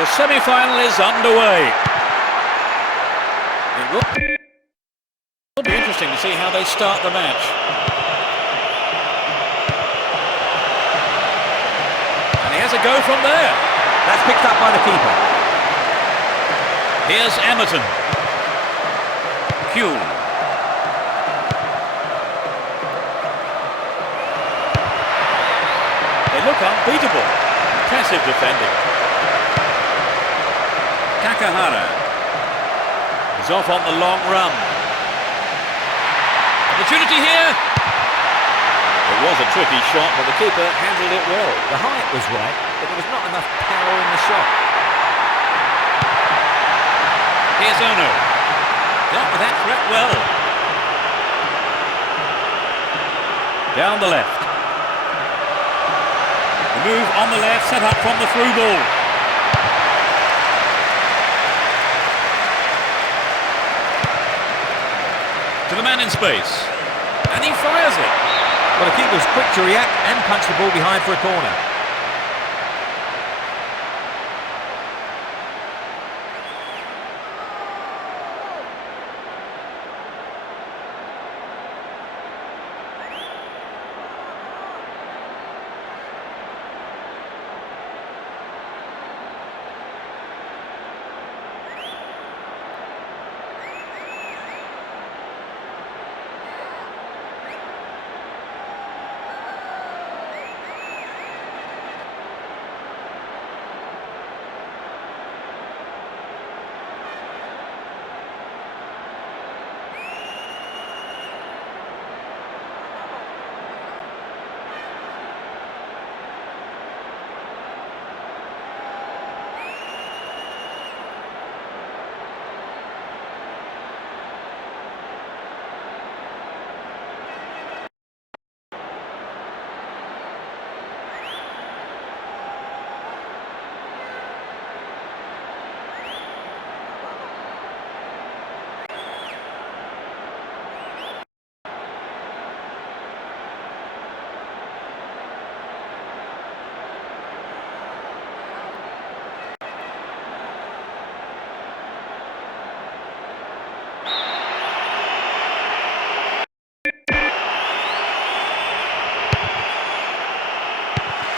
The semi-final is underway. It will be interesting to see how they start the match. And he has a go from there. That's picked up by the keeper. Here's Emerton. Hugh. They look unbeatable. Impressive defending. Takahara is off on the long run. Opportunity here. It was a tricky shot, but the keeper handled it well. The height was right, but there was not enough power in the shot. Here's Ono. Dealt with that threat well. Down the left. The move on the left, set up from the through ball. To the man in space, and he fires it. Well, the keeper was quick to react and punch the ball behind for a corner.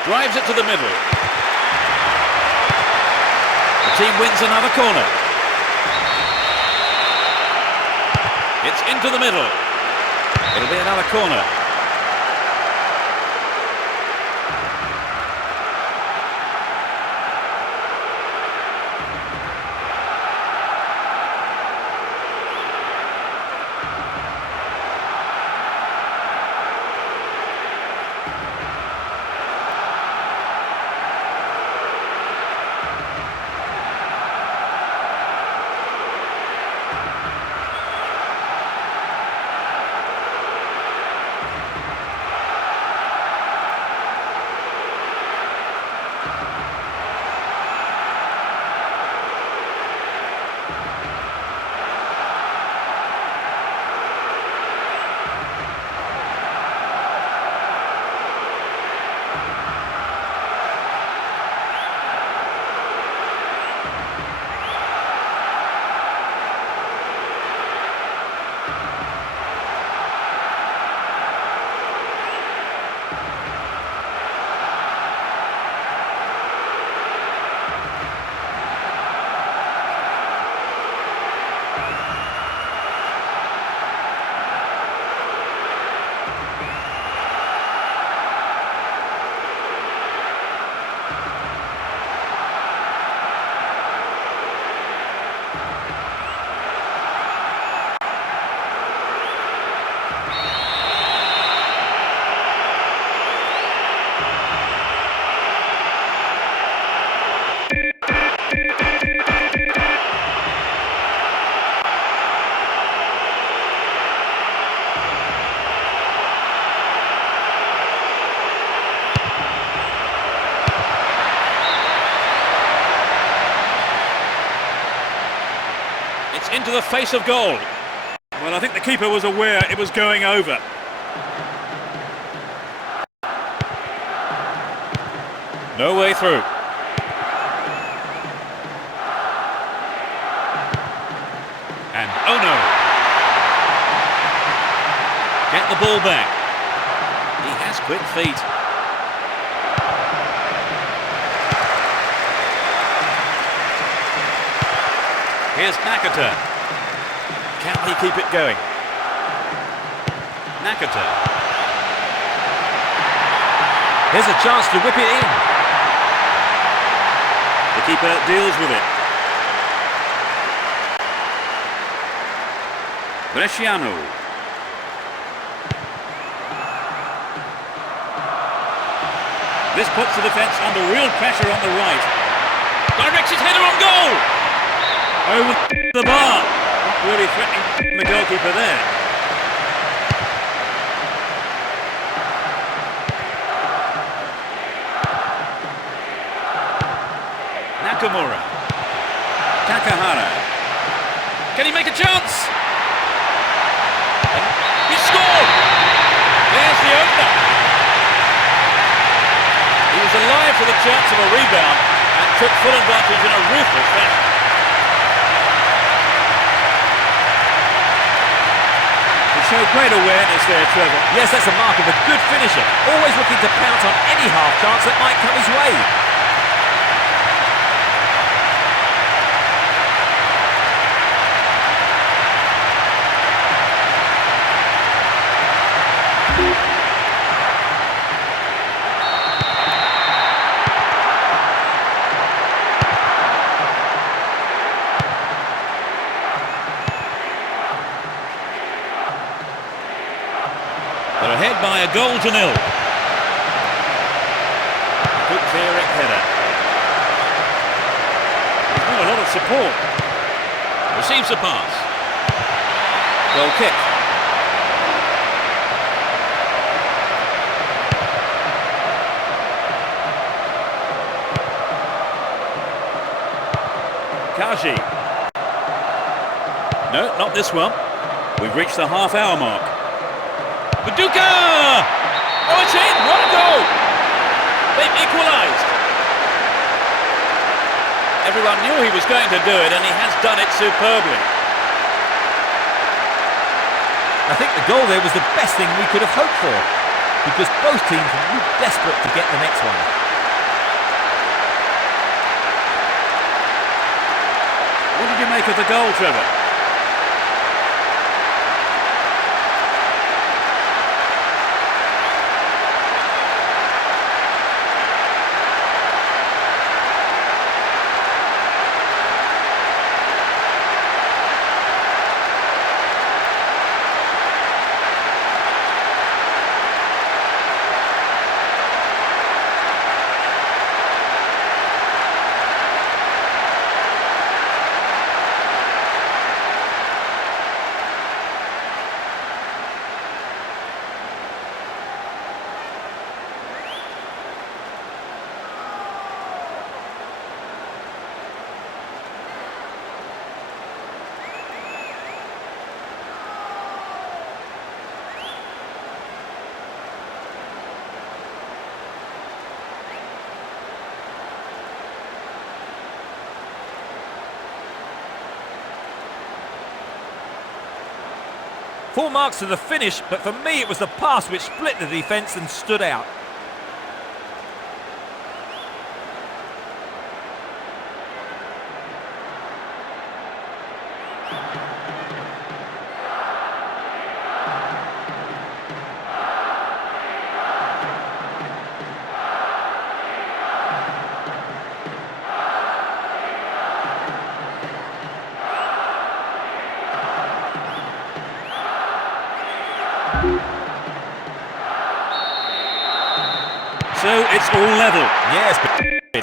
Drives it to the middle. The team wins another corner. It's into the middle. It'll be another corner. into the face of goal. Well, I think the keeper was aware it was going over. No way through. And oh no! Get the ball back. He has quick feet. Here's Nakata. Can he keep it going? Nakata. Here's a chance to whip it in. The keeper deals with it. Bresciano. This puts the defence under real pressure on the right. Directs his header on goal! Over the bar. Not really threatening the goalkeeper there. Nakamura. Takahara. Can he make a chance? And he scored! There's the opener. He was alive for the chance of a rebound and took full advantage in a ruthless fashion. He showed great awareness there, Trevor. Yes, that's a mark of a good finisher. Always looking to pounce on any half chance that might come his way. They're ahead by a goal to nil. Good clearing header. There's not a lot of support. Receives a pass. Goal kick. Kaji. No, not this one. We've reached the half-hour mark. Viduka! Oh, it's in! What a goal! They've equalised. Everyone knew he was going to do it, and he has done it superbly. I think the goal there was the best thing we could have hoped for, because both teams were desperate to get the next one. What did you make of the goal, Trevor? Full marks to the finish, but for me it was the pass which split the defence and stood out. So it's all level. Yes, but if they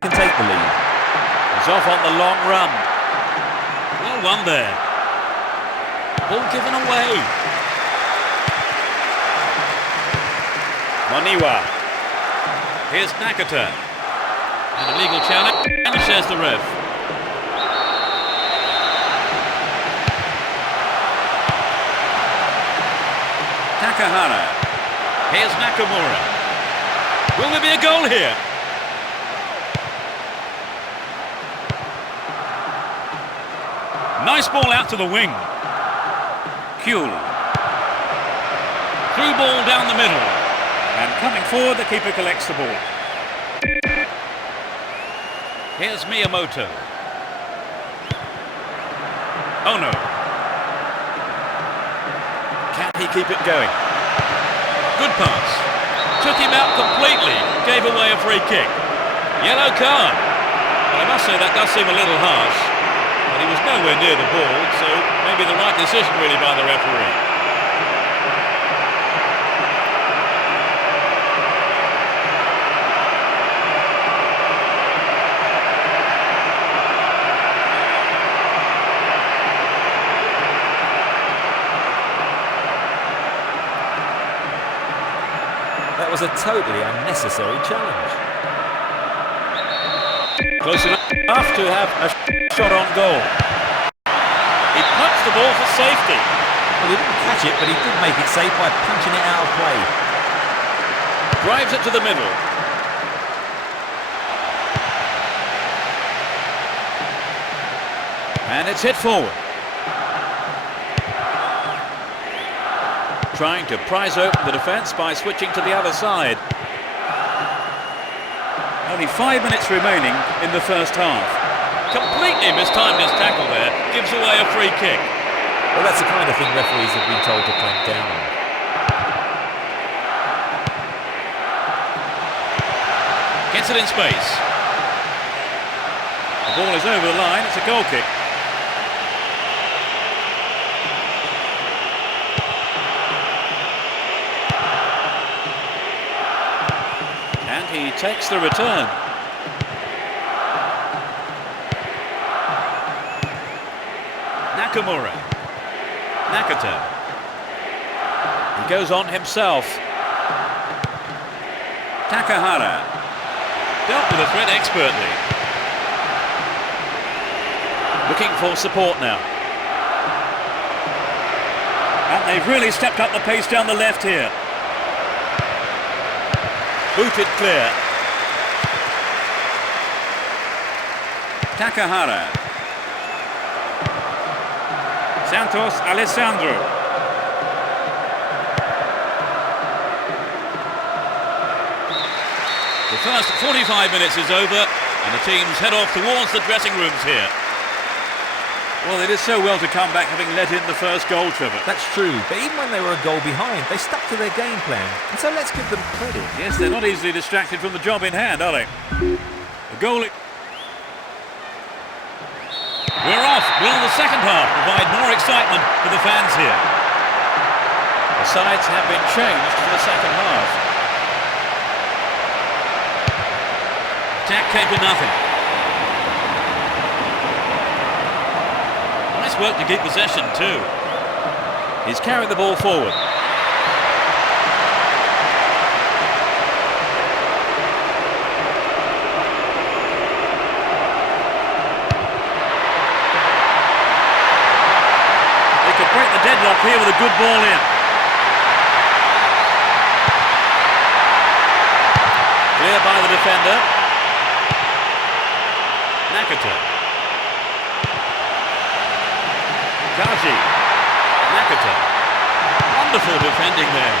can take the lead. He's off on the long run. Well won there. Ball given away. Moniwa. Here's Nakata. An illegal challenge, and says the ref. Takahara. Here's Nakamura. Will there be a goal here? Nice ball out to the wing. Kuhl. Through ball down the middle. And coming forward, the keeper collects the ball. Here's Miyamoto. Oh no. Can he keep it going? Good pass. Took him out completely. Gave away a free kick. Yellow card. Well, I must say that does seem a little harsh. But he was nowhere near the ball, so maybe the right decision really by the referee. That was a totally unnecessary challenge. Close enough to have a shot on goal. He punched the ball for safety. Well, he didn't catch it, but he did make it safe by punching it out of play. Drives it to the middle. And it's hit forward. Trying to prise open the defence by switching to the other side. Only 5 minutes remaining in the first half. Completely mistimed his tackle there. Gives away a free kick. Well, that's the kind of thing referees have been told to clamp down on. Gets it in space. The ball is over the line. It's a goal kick. He takes the return. Nakamura. Nakata. He goes on himself. Takahara. Dealt with the threat expertly. Looking for support now. And they've really stepped up the pace down the left here. Booted clear. Takahara. Santos Alessandro. The first 45 minutes is over and the teams head off towards the dressing rooms here. Well, it is so well to come back having let in the first goal, Trevor. That's true, but even when they were a goal behind, they stuck to their game plan. And so let's give them credit. Yes, they're not easily distracted from the job in hand, are they? The goal... We're off. Will the second half provide more excitement for the fans here? The sides have been changed for the second half. Attack came to nothing. Nice work to keep possession too. He's carried the ball forward. Break the deadlock here with a good ball in. Clear by the defender. Nakata. Kaji. Nakata. Wonderful defending there.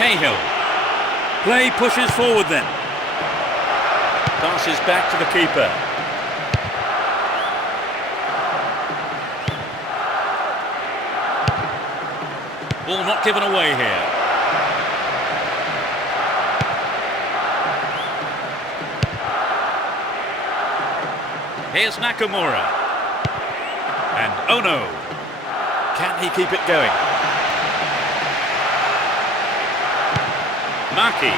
Cahill. Play pushes forward then. Passes back to the keeper. Ball not given away here. Here's Nakamura. And oh no. Can he keep it going? Maki.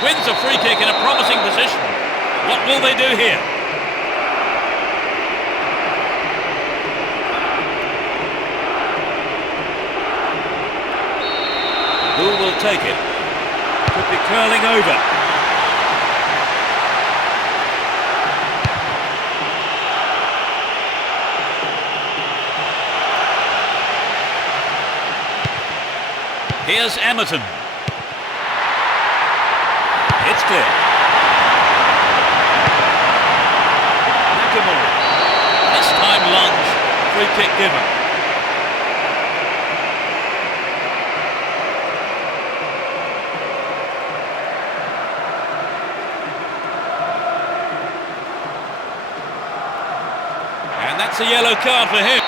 Wins a free kick in a promising position. What will they do here? Who will take it? Could be curling over. Here's Emerton. It's clear. Nakamura. This time lunge. Free kick given. And that's a yellow card for him.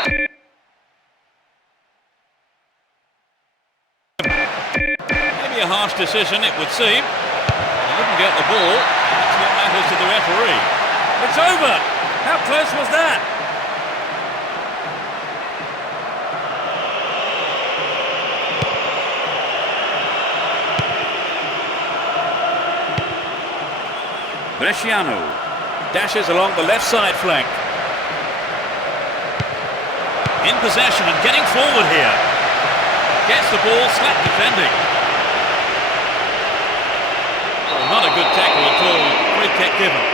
Maybe a harsh decision, it would seem. He didn't get the ball. That's what matters to the referee. It's over. How close was that? Bresciano Dashes along the left side flank. In possession and getting forward here. Gets the ball, slap defending. Well, not a good tackle at all. Free kick given.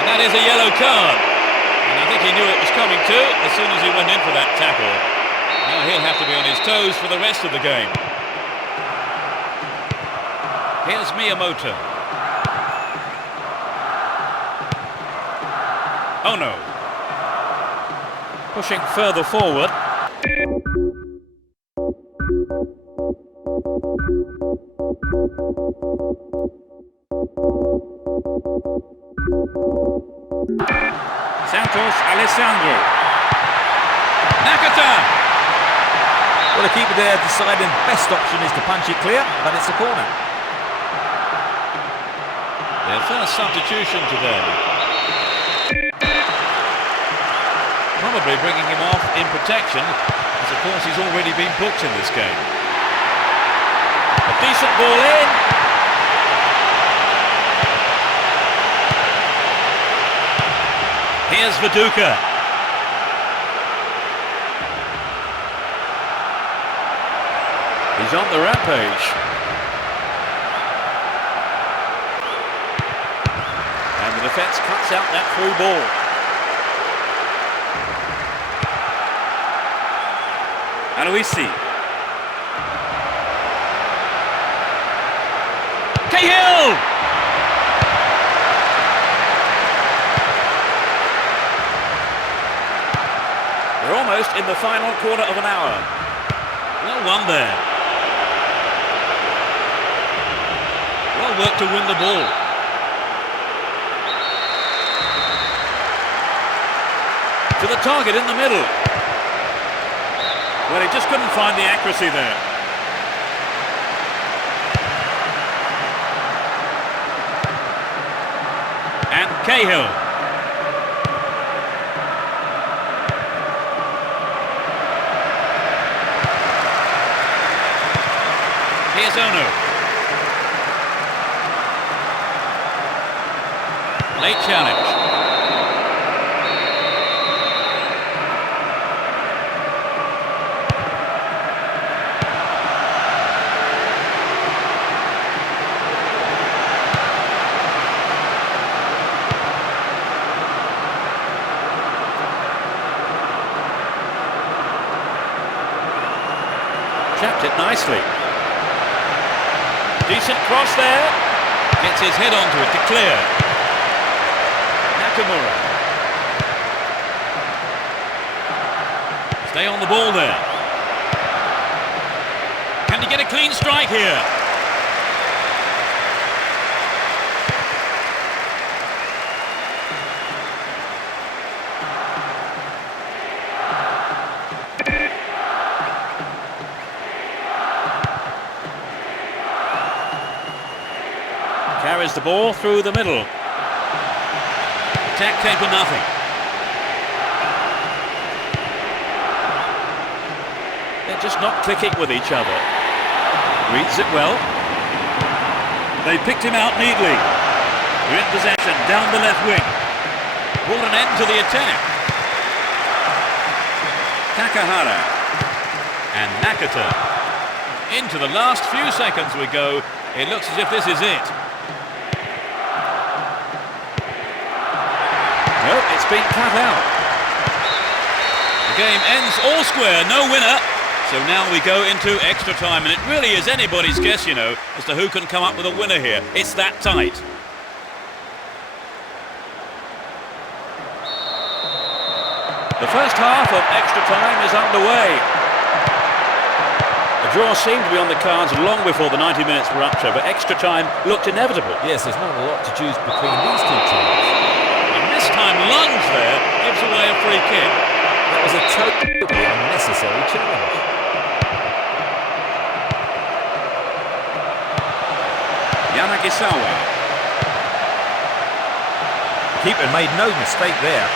And that is a yellow card. And I think he knew it was coming too as soon as he went in for that tackle. Now he'll have to be on his toes for the rest of the game. Here's Miyamoto. Oh no. Pushing further forward. Santos Alessandro. Nakata! Well, the keeper there deciding the best option is to punch it clear, but it's a corner. Their first substitution today. Probably bringing him off in protection, as of course he's already been booked in this game. A decent ball in. Here's Viduka. He's on the rampage. And the defence cuts out that through ball. Aloisi. Cahill! We're almost in the final quarter of an hour. Well won there. Well worked to win the ball. To the target in the middle. Well, he just couldn't find the accuracy there. And Cahill. Here's Ono. Late challenge. Chapped it nicely. Decent cross there. Gets his head onto it to clear. Nakamura. Stay on the ball there. Can he get a clean strike here? Carries the ball through the middle. Attack came for nothing. They're just not clicking with each other. Reads it well. They picked him out neatly. They're in possession, down the left wing. Brought an end to the attack. Takahara. And Nakata. Into the last few seconds we go. It looks as if this is it. No, it's been cut out. The game ends all square, no winner. So now we go into extra time, and it really is anybody's guess, you know, as to who can come up with a winner here. It's that tight. The first half of extra time is underway. A draw seemed to be on the cards long before the 90 minutes were up, but extra time looked inevitable. Yes, there's not a lot to choose between these two teams. And this time Lunge there gives away a free kick. That was a totally unnecessary challenge. Yanagisawa. Keeper made no mistake there.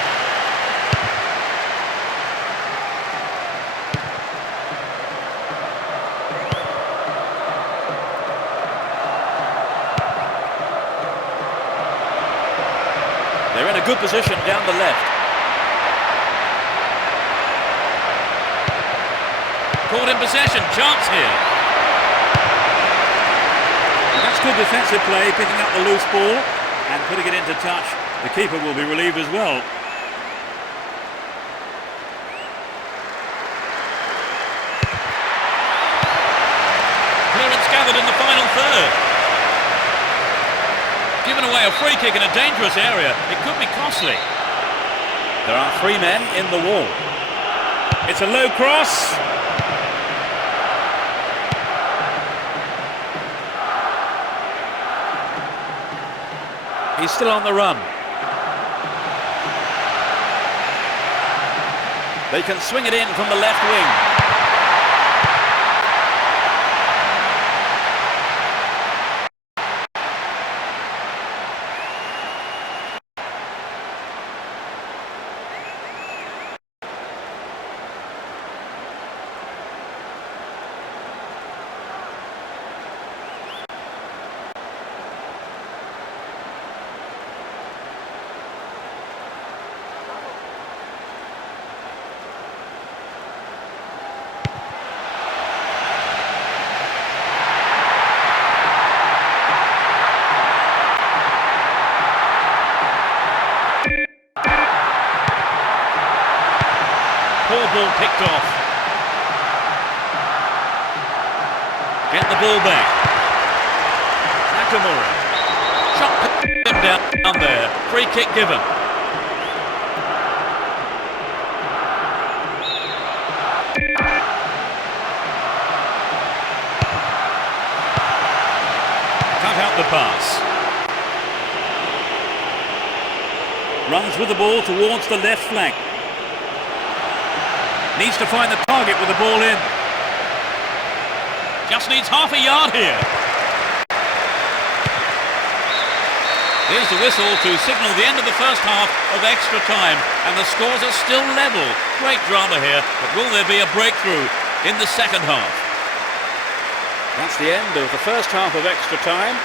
They're in a good position down the left. Caught in possession, chance here. That's good defensive play, picking up the loose ball and putting it into touch. The keeper will be relieved as well. Clearance gathered in the final third. Given away a free kick in a dangerous area. It could be costly. There are 3 men in the wall. It's a low cross. He's still on the run. They can swing it in from the left wing. Poor ball picked off. Get the ball back. Nakamura. Shot him down there. Free kick given. Cut out the pass. Runs with the ball towards the left flank. Needs to find the target with the ball in. Just needs half a yard here. Here's the whistle to signal the end of the first half of extra time, and the scores are still level. Great drama here, but will there be a breakthrough in the second half? That's the end of the first half of extra time.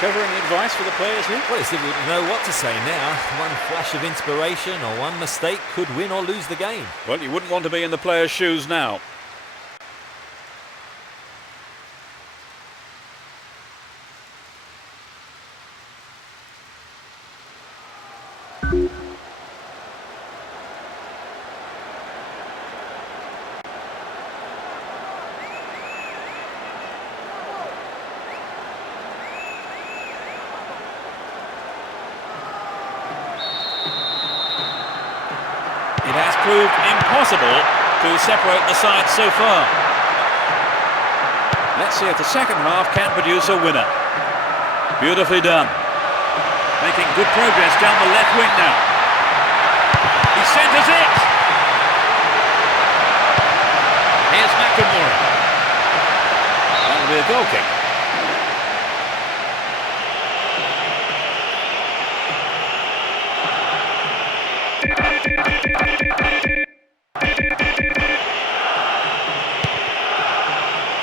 Trevor, any advice for the players here? Well, it's difficult to know what to say now. One flash of inspiration or one mistake could win or lose the game. Well, you wouldn't want to be in the players' shoes now. It has proved impossible to separate the sides so far. Let's see if the second half can produce a winner. Beautifully done. Making good progress down the left wing now. He centres it. Here's Nakamura. That'll be a goal kick.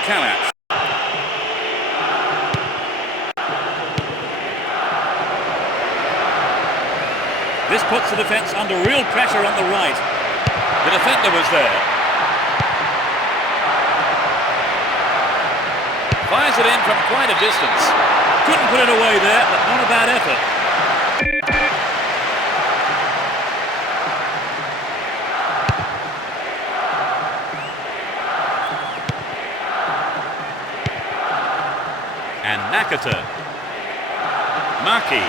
Kalach. This puts the defence under real pressure on the right. The defender was there. Fires it in from quite a distance. Couldn't put it away there, but not a bad effort. And Nakata. Maki.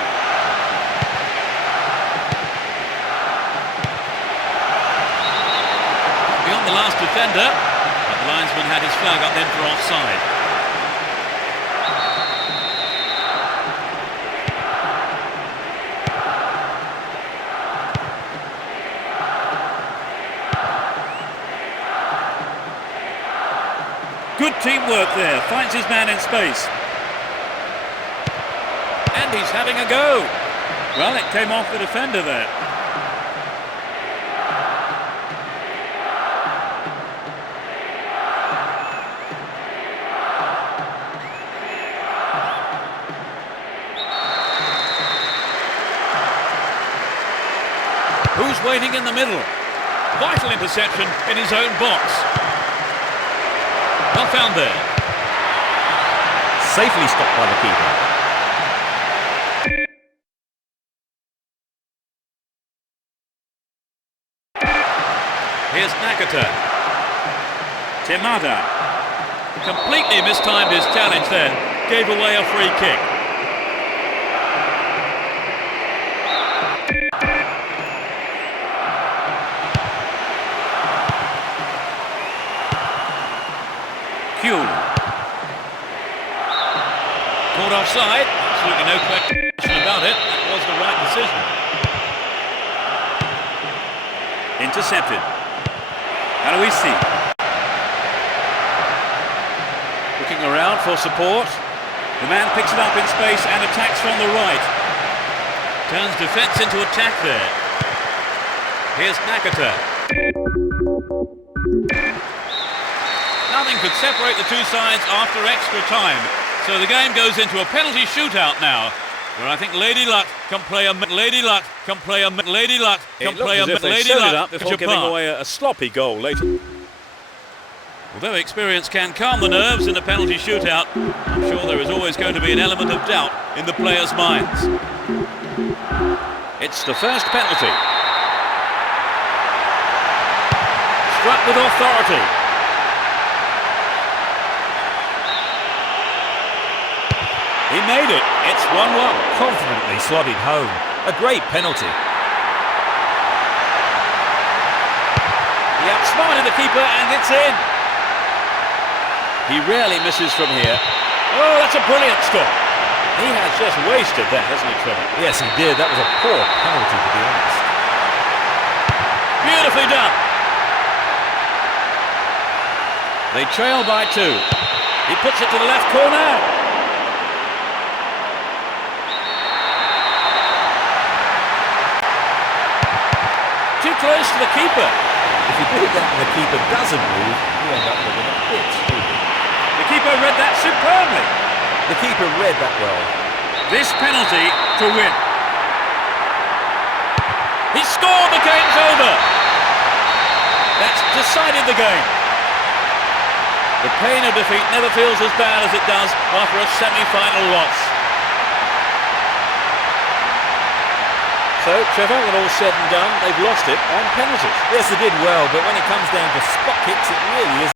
Beyond the last defender, but the linesman had his flag up then for offside. Good teamwork there. Finds his man in space. And he's having a go. Well, it came off the defender there. Who's waiting in the middle? Vital interception in his own box. Well found there. Safely stopped by the keeper. Here's Nakata. Temada. Completely mistimed his challenge there. Gave away a free kick. Q. Caught offside. Absolutely no question about it. That was the right decision. Intercepted. Aloisi. Looking around for support. The man picks it up in space and attacks from the right. Turns defence into attack there. Here's Nakata. Nothing could separate the two sides after extra time. So the game goes into a penalty shootout now, where I think Lady Luck can play a Lady Luck can play a Lady Luck can play a Lady Luck Luck before giving away a sloppy goal later. Although experience can calm the nerves in a penalty shootout, I'm sure there is always going to be an element of doubt in the players' minds. It's the first penalty. Struck with authority. He made it. It's 1-1. Confidently slotted home. A great penalty. He outsmarted the keeper and it's in. He rarely misses from here. Oh, that's a brilliant stop. He has just wasted that, hasn't he, Trevor? Yes, he did. That was a poor penalty, to be honest. Beautifully done. They trail by 2. He puts it to the left corner. Too close to the keeper. If you do that and the keeper doesn't move, you end up looking a bit stupid. The keeper read that superbly. The keeper read that well. This penalty to win. He scored, the game's over. That's decided the game. The pain of defeat never feels as bad as it does after a semi-final loss. So, Trevor, when all's said and done, they've lost it on penalties. Yes, they did well, but when it comes down to spot kicks, it really is